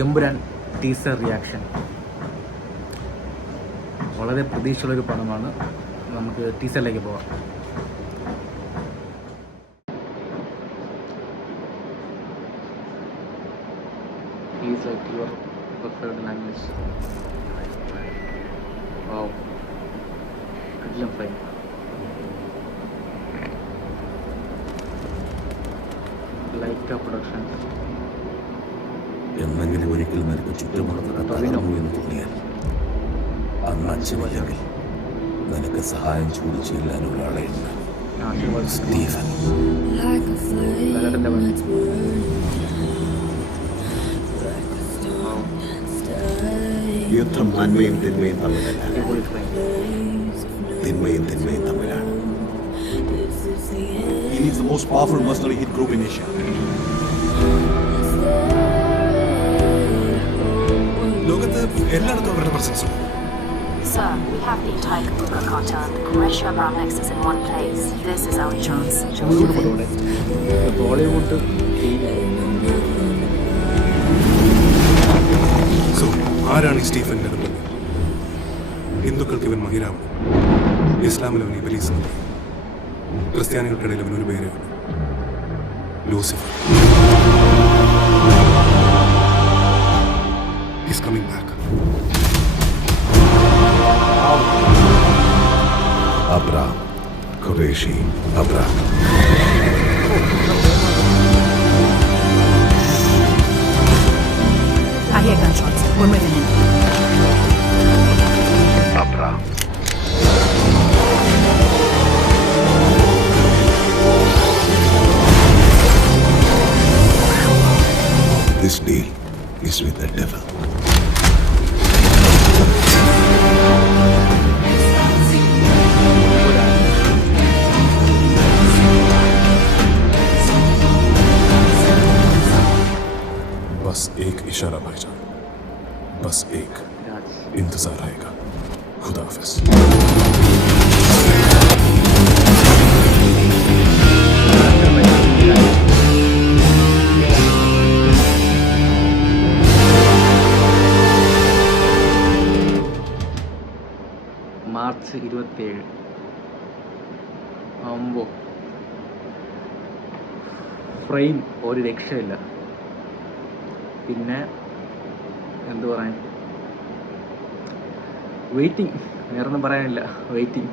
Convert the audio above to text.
Empuraan teaser reaction. വളരെ പ്രതീക്ഷയുള്ളൊരു പടമാണ്. നമുക്ക് ടീസറിലേക്ക് പോകാം. Please like your preferred language. Wow. Good frame. Leica Productions. എന്നെങ്കിലും ഒരിക്കൽ നിനക്ക് ചുറ്റുമുള്ളതൊക്കെ തകർന്നു എന്ന് തോന്നിയാൽ അന്ന് അച്ഛനില്ലെങ്കിൽ നിനക്ക് സഹായം ചോദിച്ചു ചെല്ലാൻ ഒരാളെ ഉണ്ട്. സ്റ്റീഫൻ. യുദ്ധം നന്മയും തിന്മയും തമ്മിലല്ല, തിന്മയും തിന്മയും തമ്മിലാണ്. He is the most powerful mercenary hit group in Asia. ലോകത്ത് എല്ലായിടത്തും അവരുടെ പ്രസൻസ് ഉണ്ട്. Sir, we have the entire Kabuka cartel and the Qureshi Abraham Nexus in one place. This is our chance. Bollywood. So ആരാണ് ഈ Stephen Nedumpally? ഹിന്ദുക്കൾക്ക് ഇവൻ മഹിരാവൺ, ഇസ്ലാമിൽ അവൻ ഇബ്ലീസ്, ക്രിസ്ത്യാനികൾക്കിടയിൽ അവൻ ഒരു പേരാണ് Lucifer. He's coming back. Abram, Qureshi Abram. I hear gunshots. We're moving in. Abram. This deal is with the devil. बस एक इशारा भाईजान, बस एक इंतजार रहेगा. खुदा हाफिज. മാർച്ച് 27. ആകുമ്പോൾ ഫ്രെയിം ഒരു രക്ഷയില്ല. പിന്നെ എന്തു പറയാൻ, വെയിറ്റിംഗ്, വേറൊന്നും പറയാനില്ല. വെയിറ്റിംഗ്.